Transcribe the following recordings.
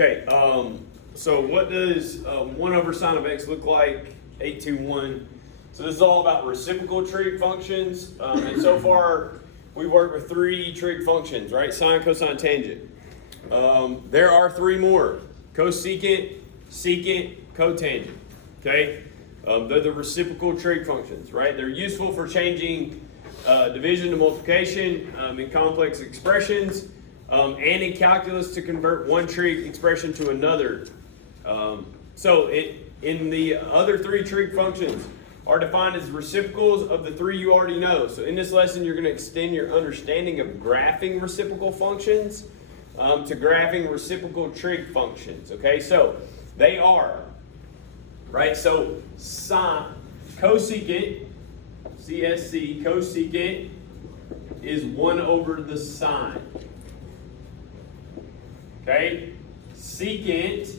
Okay, so what does 1 over sine of x look like? 821. So this is all about reciprocal trig functions. And so far, we worked with 3 trig functions, right? Sine, cosine, tangent. There are 3 more. Cosecant, secant, cotangent. Okay? They're the reciprocal trig functions, right? They're useful for changing division to multiplication in complex expressions, and in calculus to convert one trig expression to another. In the other 3 trig functions are defined as reciprocals of the 3 you already know. So in this lesson, you're going to extend your understanding of graphing reciprocal functions to graphing reciprocal trig functions. Okay, so they are, right? So sine, cosecant, CSC, cosecant is 1 over the sine. Okay, secant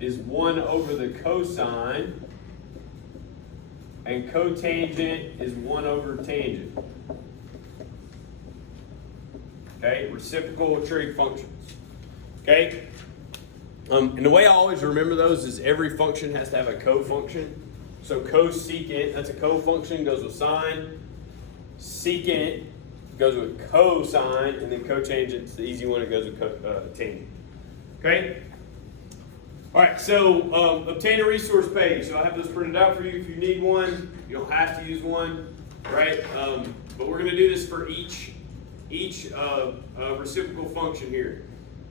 is 1 over the cosine, and cotangent is 1 over tangent. Okay, reciprocal trig functions. Okay, and the way I always remember those is every function has to have a co-function. So cosecant, that's a co-function, goes with sine. Secant goes with cosine, and then cotangent's the easy one, it goes with tangent. Okay? All right, so obtain a resource page. So I have this printed out for you if you need one. You don't have to use one, right? But we're going to do this for each reciprocal function here.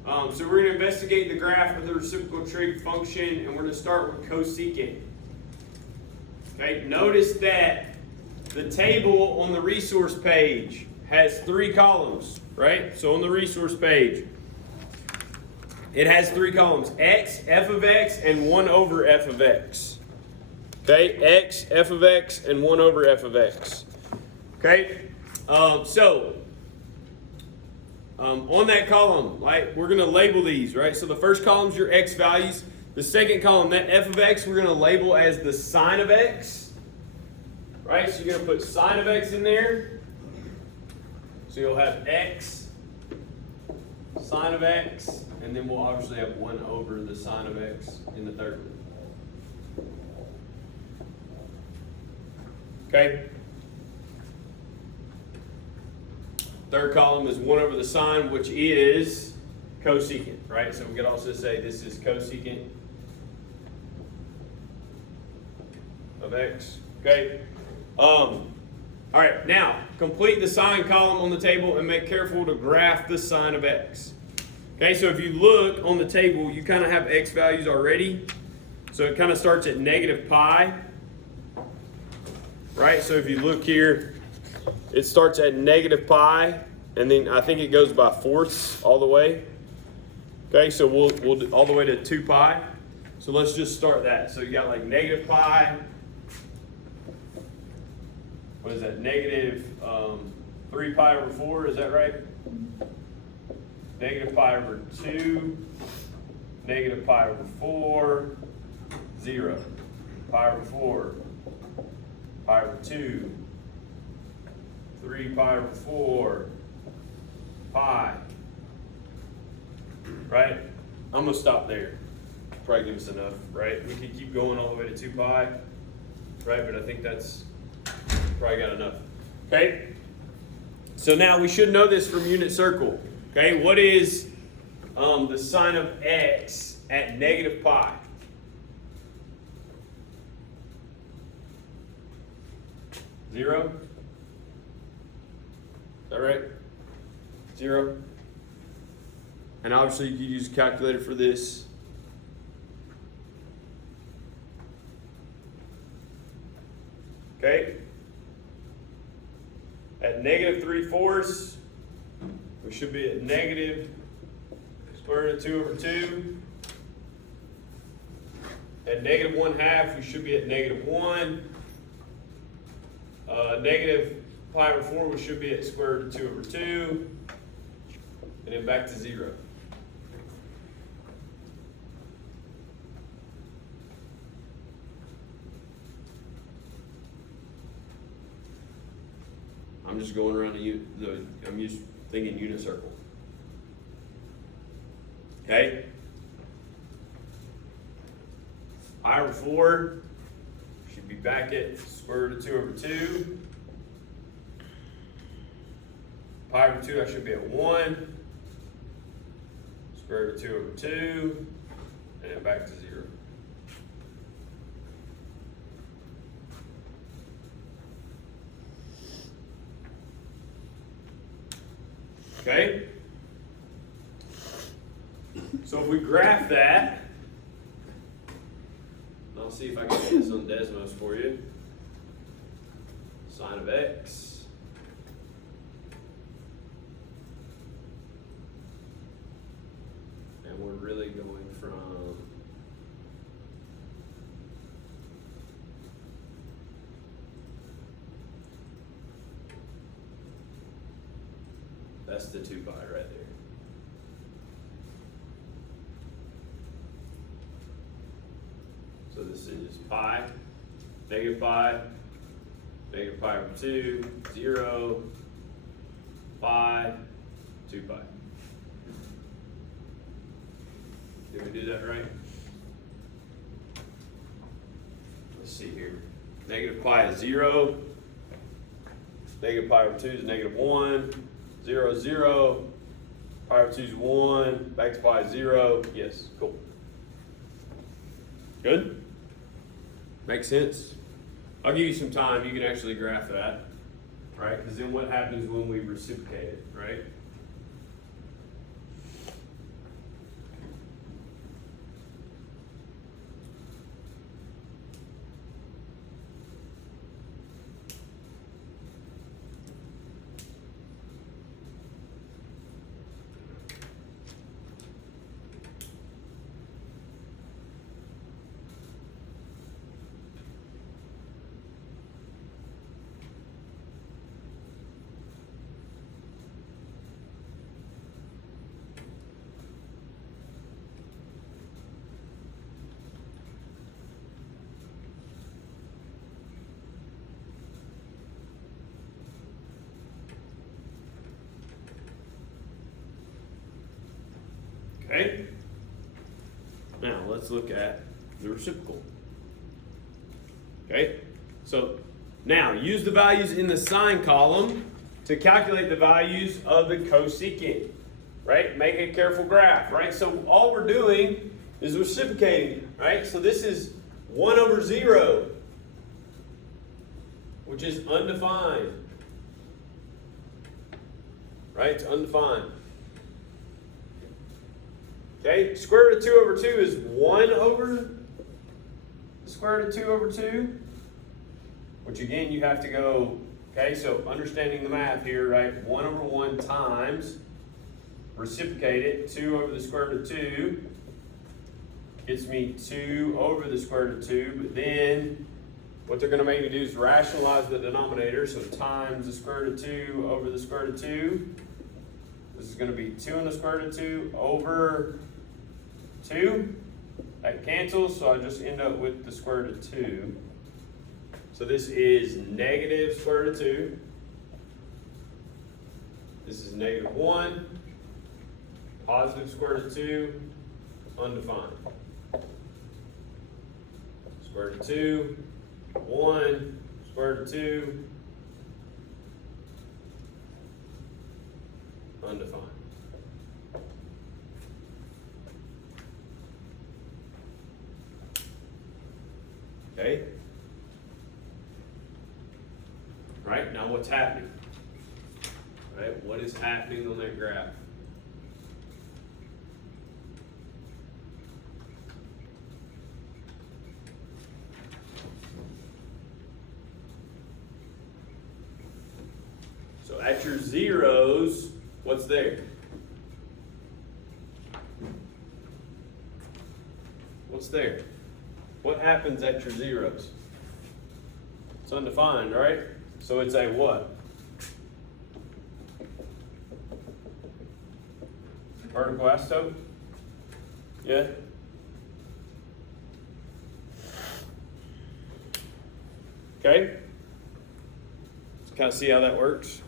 So we're going to investigate the graph of the reciprocal trig function, and we're going to start with cosecant. Okay, notice that the table on the resource page has 3 columns, right? So on the resource page, it has 3 columns: x, f of x, and 1 over f of x. Okay, x, f of x, and 1 over f of x. Okay, on that column, right, we're going to label these, right? So the first column is your x values. The second column, that f of x, we're going to label as the sine of x. Right, so you're going to put sine of x in there. So you'll have x, sine of x, and then we'll obviously have 1 over the sine of x in the third one. Okay? Third column is 1 over the sine, which is cosecant, right? So we could also say this is cosecant of x. Okay? All right, now complete the sine column on the table and make careful to graph the sine of x. Okay, so if you look on the table, you kind of have x values already. So it kind of starts at negative pi, right? So if you look here, it starts at negative pi, and then I think it goes by fourths all the way. Okay, so we'll do all the way to 2 pi. So let's just start that. So you got like negative pi. What is that? Negative 3 pi over 4, is that right? Negative pi over 2, negative pi over 4, 0. Pi over 4, pi over 2, 3 pi over 4, pi. Right? I'm going to stop there. Probably give us enough, right? We can keep going all the way to 2 pi, right? But I think that's probably got enough. Okay? So now we should know this from unit circle. Okay? What is the sine of x at negative pi? Zero? Is that right? 0? And obviously you use a calculator for this. Okay? At negative 3/4, we should be at negative square root of 2 over 2. At negative 1/2, we should be at negative 1. Negative pi over 4, we should be at square root of 2 over 2. And then back to 0. I'm just going around I'm just thinking unit circle. Okay? Pi over 4 should be back at square root of 2 over 2. Pi over 2, I should be at 1. Square root of 2 over 2. And back to 0. Okay? So if we graph that, I'll see if I can get this on Desmos for you. Sine of x. And we're really going from that's the 2 pi right there. So this is pi, negative pi over 2, 0, pi, 2 pi. Did we do that right? Let's see here. Negative pi is 0. Negative pi over 2 is negative 1. 0 is 0. Pi over 2 is 1. Back to pi is 0. Yes, cool. Good? Makes sense? I'll give you some time. You can actually graph that, right? Because then what happens when we reciprocate it, right? Okay? Now let's look at the reciprocal. Okay? So now use the values in the sine column to calculate the values of the cosecant. Right? Make a careful graph, right? So all we're doing is reciprocating, right? So this is 1 over 0, which is undefined. Right? It's undefined. Okay, square root of 2 over 2 is 1 over the square root of 2 over 2, which again you have to go, okay, so understanding the math here, right, 1 over 1 times, reciprocate it, 2 over the square root of 2, gets me 2 over the square root of 2, but then what they're going to make me do is rationalize the denominator, so times the square root of 2 over the square root of 2. This is going to be 2 in the square root of 2 over 2. That cancels, so I just end up with the square root of 2. So this is negative square root of 2. This is negative 1. Positive square root of 2. Undefined. Square root of 2. 1. Square root of 2. Undefined. Okay? Right, now what's happening? Right, what is happening on that graph? So at your zeros, what's there? What's there? What happens at your zeros? It's undefined, right? So it's a what? Vertical asymptote? Yeah? Okay? Let's kind of see how that works.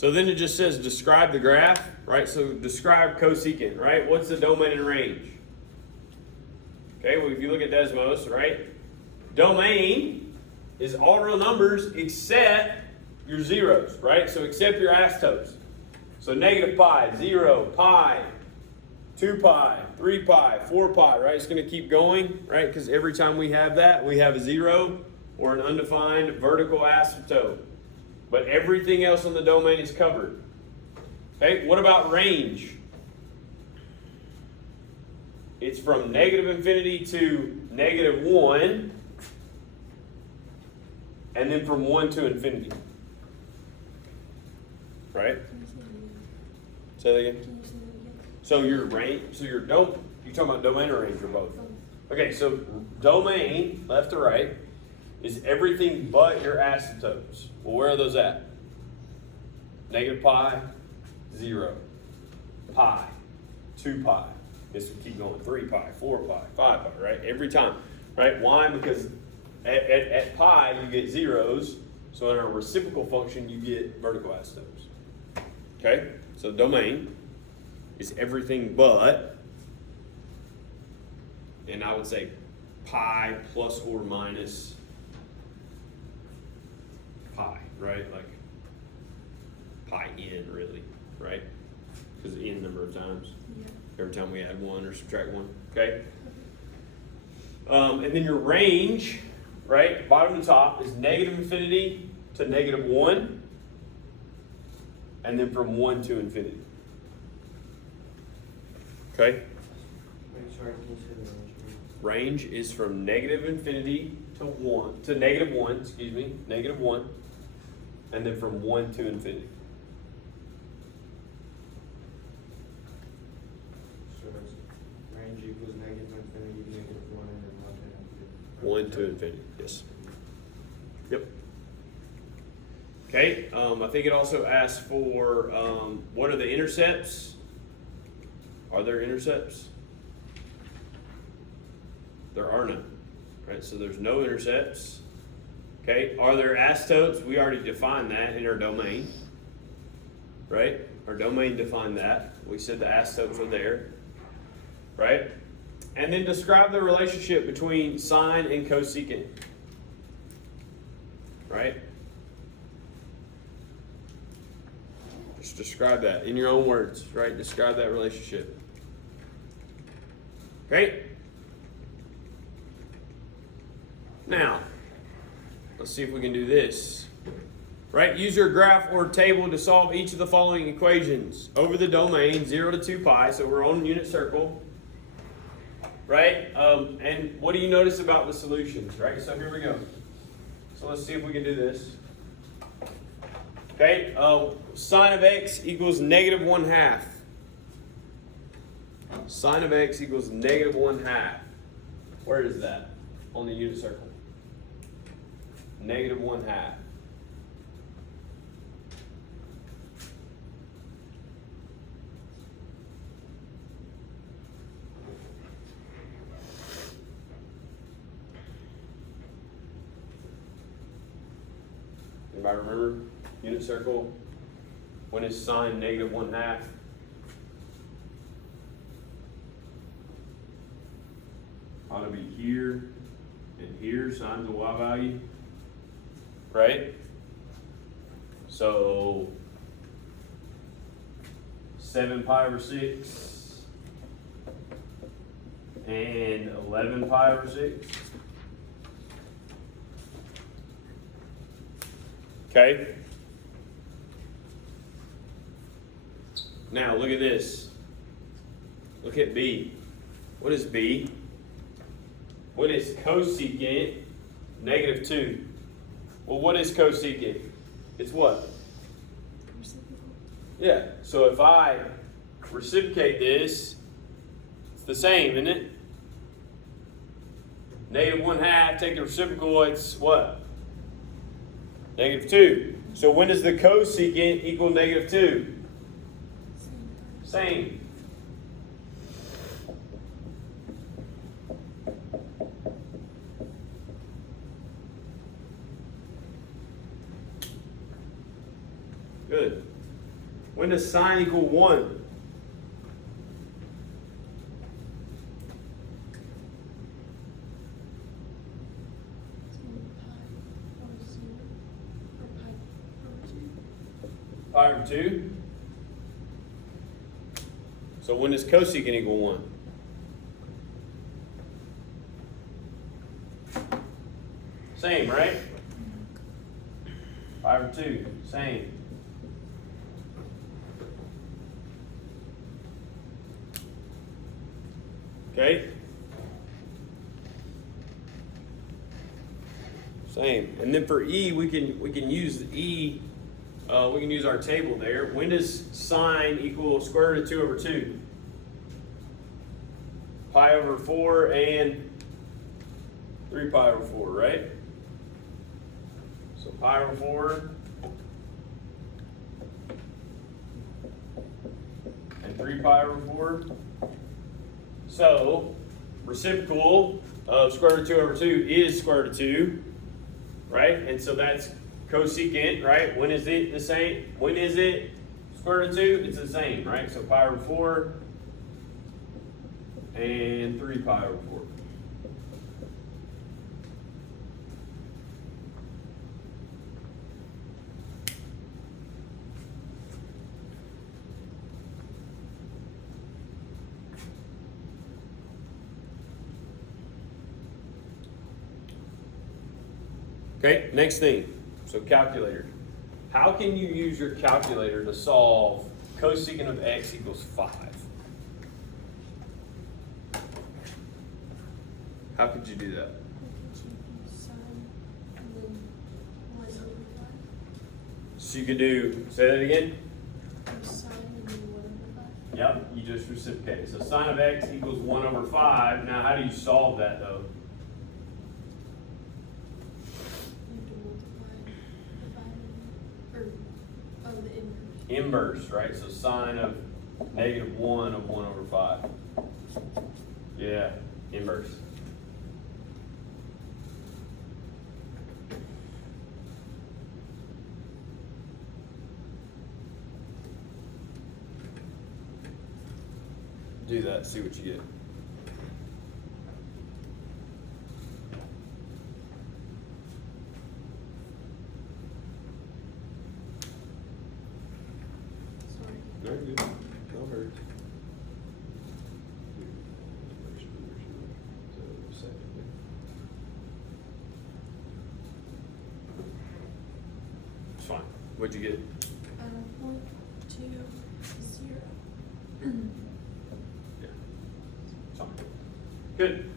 So then it just says describe the graph, right? So describe cosecant, right? What's the domain and range? Okay, well, if you look at Desmos, right? Domain is all real numbers except your zeros, right? So except your asymptotes. So negative pi, 0, pi, 2 pi, 3 pi, 4 pi, right? It's going to keep going, right? Because every time we have that, we have a 0 or an undefined vertical asymptote. But everything else on the domain is covered. Okay, what about range? It's from negative infinity to negative 1, and then from 1 to infinity. Right? Say that again. So your range, so your you're talking about domain or range or both? Okay, so domain, left to right, is everything but your asymptotes. Well, where are those at? Negative pi, 0, pi, 2 pi. This will keep going, 3 pi, 4 pi, 5 pi, right? Every time, right? Why? Because at pi, you get zeros. So in a reciprocal function, you get vertical asymptotes. Okay? So domain is everything but, and I would say pi plus or minus pi, right? Like pi n, really, right? Because n number of times. Yeah. Every time we add 1 or subtract 1, okay? And then your range, right, bottom to top, is negative infinity to negative 1, and then from 1 to infinity. Okay? Range is from negative infinity to negative 1, and then from 1 to infinity. So it's range equals negative infinity, negative 1, and then 1 to infinity. 1 to infinity, yes. Yep. Okay, I think it also asks for what are the intercepts? Are there intercepts? There are none, right? So there's no intercepts. Okay, are there asymptotes? We already defined that in our domain, right? Our domain defined that. We said the asymptotes are there, right? And then describe the relationship between sine and cosecant, right? Just describe that in your own words, right? Describe that relationship. Okay? Now, let's see if we can do this. Right? Use your graph or table to solve each of the following equations. Over the domain, 0 to 2 pi, so we're on unit circle. Right? And what do you notice about the solutions? Right? So here we go. So let's see if we can do this. Okay? Sine of x equals negative 1/2. Sine of x equals negative 1/2. Where is that on the unit circle? Negative 1/2. Anybody remember unit circle? When is sine negative 1/2? Ought to be here and here, sine's a y value, right? So 7 pi over 6 and 11 pi over 6. Okay? Now look at this. Look at B. What is B? What is cosecant negative 2? Well, what is cosecant? It's what? Reciprocal. Yeah, so if I reciprocate this, it's the same, isn't it? Negative 1/2, take the reciprocal, it's what? Negative 2. So when does the cosecant equal negative 2? Same. Good. when does sine equal 1? Pi over 2. So when does cosecant equal 1? Same, right? Pi over 2, same. Okay? Same. And then for E, we can use E. We can use our table there. When does sine equal square root of 2 over 2? Pi over 4 and 3 pi over 4, right? So pi over 4 and 3 pi over 4. So reciprocal of square root of 2 over 2 is square root of 2, right? And so that's cosecant, right? When is it the same? When is it square root of 2? It's the same, right? So pi over 4 and 3 pi over 4. Okay, next thing. So calculator. How can you use your calculator to solve cosecant of x equals 5? How could you do that? So you could do, say that again? Yep, you just reciprocate. So sine of x equals 1 over 5. Now how do you solve that though? Inverse, right? So sine of -1 of 1 over 5. Yeah, inverse. Do that, see what you get. Very good. No hurt. It's fine. What'd you get? 0.20. Yeah. It's fine. Good.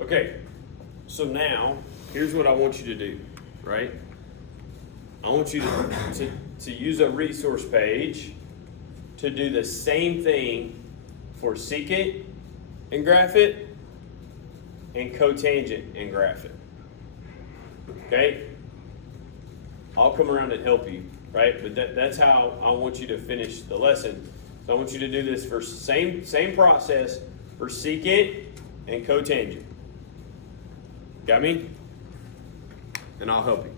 Okay. So now, here's what I want you to do, right? I want you to use a resource page to do the same thing for secant and graph it and cotangent and graph it. Okay? I'll come around and help you, right? But that's how I want you to finish the lesson. So I want you to do this for same process for secant and cotangent. Got me? And I'll help you.